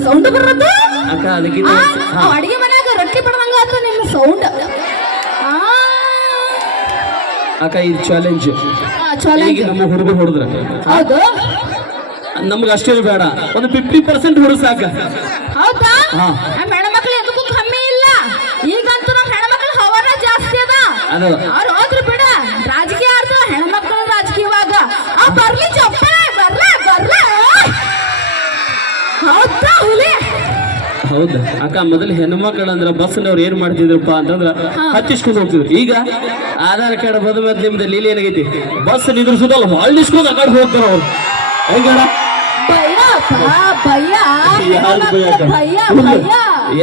Sound ಅಕ್ಕ ಅದಕ್ಕಿಂತ ಆ, ಅಡಿಗೆ ಮನ್ಯಾಗ ರೊಟ್ಟಿ ಪಡದಂಗ ಆತ ನಿಮ್ಮ ಸೌಂಡ್. ಅಕ್ಕ ಇದು ಚಾಲೆಂಜ್ ಚಾಲೆಂಜ್ ಈಗ ನಮ್ಮ ಹುಡುಗ ಹೊಡೆದ್ರ. ಹೌದು. ನಮ್ಗೆ ಅಷ್ಟೇ ಬೇಡ. ಒಂದು ಫಿಫ್ಟಿ ಪರ್ಸೆಂಟ್ ಹುಡುಗ ಸಾಕ. ಹೌದಾ? ಹಾ. ನಮ್ಮ ಹೆಣ್ಮಕ್ಳು ಎದಕ್ಕೂ ಕಮ್ಮಿ ಇಲ್ಲ. ಈಗಂತೂ ನಮ್ಮ ಹೆಣ್ಮಕ್ಳು ಹವರ ಜಾಸ್ತಿ ಅದ. ಅದು. ಅವ್ರು ಹೌದಾ? ಅಕ್ಕ ಮೊದಲು ಹೆಣ್ಮಕ್ಳಂದ್ರ ಬಸ್ನವ್ರು ಏನ್ ಮಾಡ್ತಿದ್ರಪ್ಪ ಅಂತಂದ್ರ ಹಚ್ಚಿಸ್ಕೊಂಡು ಹೋಗ್ತಿದ್ರು. ಈಗ ಆಧಾರ್ ಕಾರ್ಡ್ ಬಂದ ಮೇಲೆ ನಿಮ್ದು ಲೀಲಿ ಏನಾಗೈತಿ? ಬಸ್ ನಿದ್ರಿಸೋದಲ್ಲ ಹೊಳ್ಳಿಸ್ಕೊಂಡು ಆ ಕಡೆ ಹೋಗ್ತಾರ ಅವ್ರು.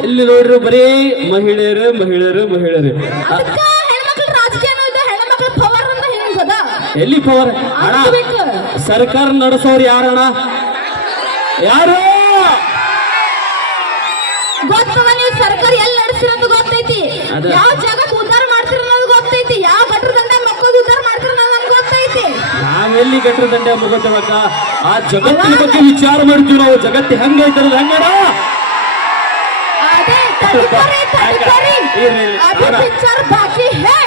ಎಲ್ಲಿ ನೋಡ್ರಿ ಬರೀ ಮಹಿಳೆಯರು ಮಹಿಳೆಯರು ಮಹಿಳೆಯರು. ಎಲ್ಲಿ ಪವರ್ ಅಣ್ಣ ಸರ್ಕಾರ ನಡೆಸೋರು ಯಾರಣ್ಣ? ಯಾರು? ಗೊತ್ತದ ನೀವು ಸರ್ಕಾರ ಎಲ್ಲಿ ನಡೆಸಿರೋದು ಗೊತ್ತೈತಿ. ಯಾವ ಜಾಗಕ್ಕೆ ಉದ್ದಾರ ಮಾಡ್ತಿರ ಅನ್ನೋದು ಗೊತ್ತೈತಿ. ಯಾವ ಗಟ್ರ ದಂಡ ಮಕ್ಕಳು ಉದ್ದಾರ ಮಾಡ್ತಿರ ಅನ್ನೋದು ಗೊತ್ತೈತಿ. ನಾವೆಲ್ಲಿ ಗಟ್ರ ದಂಡೆ ಆ ಜಗತ್ತಿನ ಬಗ್ಗೆ ವಿಚಾರ ಮಾಡ್ತೀವಿ ನಾವು. ಜಗತ್ತು ಹೆಂಗೈತಲ್ಲ ಹೆಂಗಣ ಅದೇ ತಡ್ಕೊರಿ ತಡ್ಕೊರಿ ಇರ್ಲಿ, ಇರ್ಲಿ. ಅಭಿ ಪಿಕ್ಚರ್ ಬಾಕಿ ಹೇ.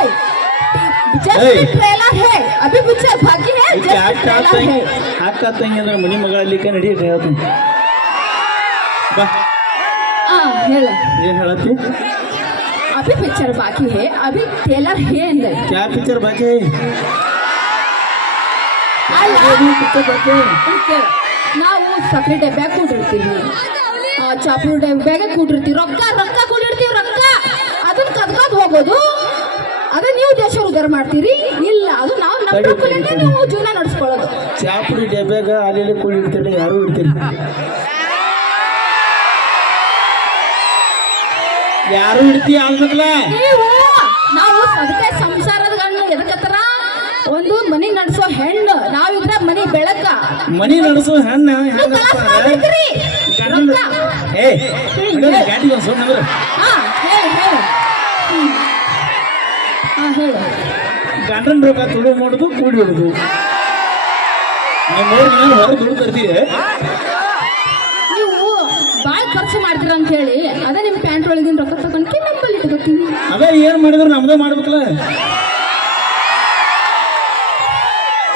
ಜಸ್ಟ್ ಟ್ರೇಲರ್ ಹೇ. ಅಭಿ ಪಿಕ್ಚರ್ ಬಾಕಿ ಹೇ ಈಕೆ ಜಸ್ಟ್ ಟ್ರೇಲರ್ ಹೇ. ಅಕ್ಕ ತಂಗಿ ಅಂದ್ರೆ ಮನಿ ಮಗಳಲ್ಲಿ ನಡೀರಿ ಹೇಳ್ತೀನಿ. ಬಾ. ಆ ಹೇಳ. ಏನ್ ಹೇಳತ್ತಿ? ಅಭಿ ಪಿಕ್ಚರ್ ಬಾಕಿ ಹೇ ಅಭಿ ಟೇಲರ್ ಹೇ ಅಂದೆ. ಕ್ಯಾ ಪಿಕ್ಚರ್ ಬಾಕಿ? ಅಲ್ಲ. ಕೇಳು. ನಾವು ಸಕ್ರೆ ಡಬ್ಬ್ಯಾಗ ಕೂಡಿರ್ತೀವಿ. ಆ, ಚಾಪುರ್ ಡಬ್ಬ್ಯಾಗ ಕೂಡಿರ್ತೀವಿ. ರೊಕ್ಕ ರೊಕ್ಕ ಕೂಡಿರ್ತೀವಿ ರೊಕ್ಕ. ಅದನ್ನ ಕದ್ಕೊಂಡ್ ಹೋಗೋದು. ಅದನ್ನ ನೀವು ದೇಶ ಉದ್ಧಾರ ಮಾಡ್ತೀರಿ? ಇಲ್ಲ ಅದು ನಾವು ನಮ್ಮ ತಡಿ, ರೊಕ್ಕಲಿಂದ ತಡಿ, ನಾವು ಜೀವನ ನಡೆಸ್ಕೊಳ್ಳೋದು. ಚಾಪುಡಿ ಡಬ್ಬ್ಯಾಗ ಅಲ್ಲಿ ಕೂಡಿರ್ತೀನಿ ಯಾರು ಇಡ್ತೀರಿ ಯಾರು ಇಡ್ತೀಯ ಅನ್ಬೇಕಲ್ಲ ನೀವು ನಾವು ಅದಕ್ಕೆ ಸಂಸಾರದ ಗಂಡು ಎದಕ್ಕತ್ತರ ಒಂದು ಮನಿ ನಡೆಸೋ ಹೆಣ್ಣು ನಾವಿದ್ರ ಮನಿ ಬೆಳಕ. ಮನಿ ನಡೆಸೋ ಹೆಣ್ಣು ಹೆಂಗಪ್ಪ ಮಾಡ್ಬೇಕ್ರಿ. ರೊಕ್ಕ. ಏ ಗಾಡಿ ಒಂದು ಸೊನ್ನೆ ಅಂದ್ರೆ. ಹಾ ಹೇಳು ಹೇಳು. ಹಾ ಹೇಳು. ಗಂಡನ ರೊಕ್ಕ ತುಳು ಮಾಡೋದು ಕೂಡಿ ಇಡೋದು ನಿಮ್ಮವ್ರು ನಾನು ಹೊರಗೆ ದುಡ್ಡು ತರ್ತೀವಿ ನೀವು ಬಾಯಿ ಖರ್ಚು ಮಾಡ್ತೀರ ಅಂತ ಹೇಳಿ ಅದೇ ನಿಮ್ ಪ್ಯಾಂಟ್ ಒಳಗಿನ ರೊಕ್ಕ ತಗೊಂಡ್ಕೆ ನಮ್ಮಲ್ಲಿ ಇಟ್ಕೋತೀವಿ. ಅದೇ ಏನ್ ಮಾಡಿದ್ರು ನಮ್ದೇ ಮಾಡ್ಬೇಕಲ್ಲ.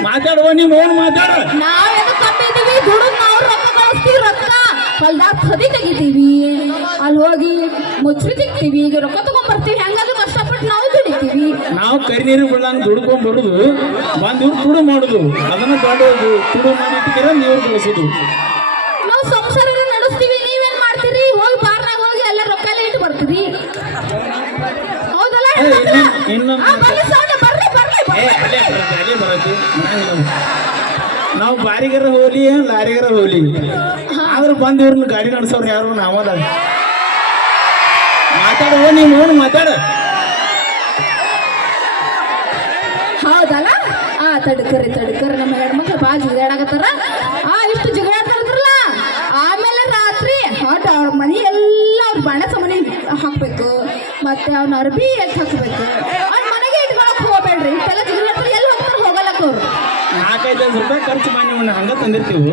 ಮಾತಾಡುವ ನೀವು ಓನ್ ಮಾತಾಡ? ನಾವ್ ಎದಕ್ ಕಮ್ಮಿ ಇದೀವಿ ದುಡ್ಡು ನಾವು ರೊಕ್ಕ ಗಳಿಸ್ತೀವಿ ರೊಕ್ಕ. ಹೊಲ್ದಾಗ ಸದಿ ತೆಗಿತೀವಿ. ಅಲ್ಲಿ ಹೋಗಿ ಮುಚ್ಚರಿ ತಿಕ್ತೀವಿ. ಈಗ ರೊಕ್ಕ ತಗೊಂಡ್ಬರ್ತೀವಿ ಹೆಂಗಾದ್ರೂ ಕಷ್ಟಪಟ್ಟು ನಾವು ದುಡಿತೀವಿ. ನಾವು ಕರಿ ನೀರು ಬಿಡಂಗ್ ದುಡ್ಕೊಂಡ್ ಬರುದು ಬಂದ್ ಇವ್ರು ತುಡು ಮಾಡುದು. ಅದನ್ನ ದೊಡ್ಡ ತುಡು ಮಾಡಿ ನೀವು ಬೆಳೆಸೋದು. ನಾವು ಬಾರಿಗರ ಹೋಲಿ ಲಾರಿಗರ ಹೋಲಿ? ಆದ್ರೆ ಬಂದ್ ಇವ್ರನ್ನ ಗಾಡಿ ನಡೆಸೋರು ಯಾರು ನಾವಲ್ಲ. ಮಾತಾಡುವ ನೀನು ಏನು ಮಾತಾಡ. ಹೌದಲ್ಲ? ಆ ತಡ್ಕರಿ ತಡ್ಕರಿ ನಮ್ಮ ಹೆಣ್ಮಕ್ಳು ಬಾಜಿ ಜಿಗಾಡಕತ್ತಾರ ಆ ಇಷ್ಟು ಜಿಗಾಡ್ತಾರಲ್ಲ ಮತ್ತೆ ಅವ್ನ ಅರ್ಬಿ ಎತ್ ಹಾಕ್ಬೇಕು. ಅವ್ನ ಮನೆಗೆ ಇಟ್ಕೊಳಕ್ ಹೋಗ್ಬೇಡ್ರಿ. ಇಷ್ಟೆಲ್ಲ ಜಿಗಾಡ್ತಾರೆ ಎಲ್ಲಿ ಹೋಗ್ತಾರೆ ಹೋಗಲಕ್ಕ ಅವ್ರು. ನಾಲ್ಕೈದು ರೂಪಾಯಿ ಖರ್ಚು ಮಾಡಿ ಹಂಗ ತಂದಿರ್ತೀವಿ.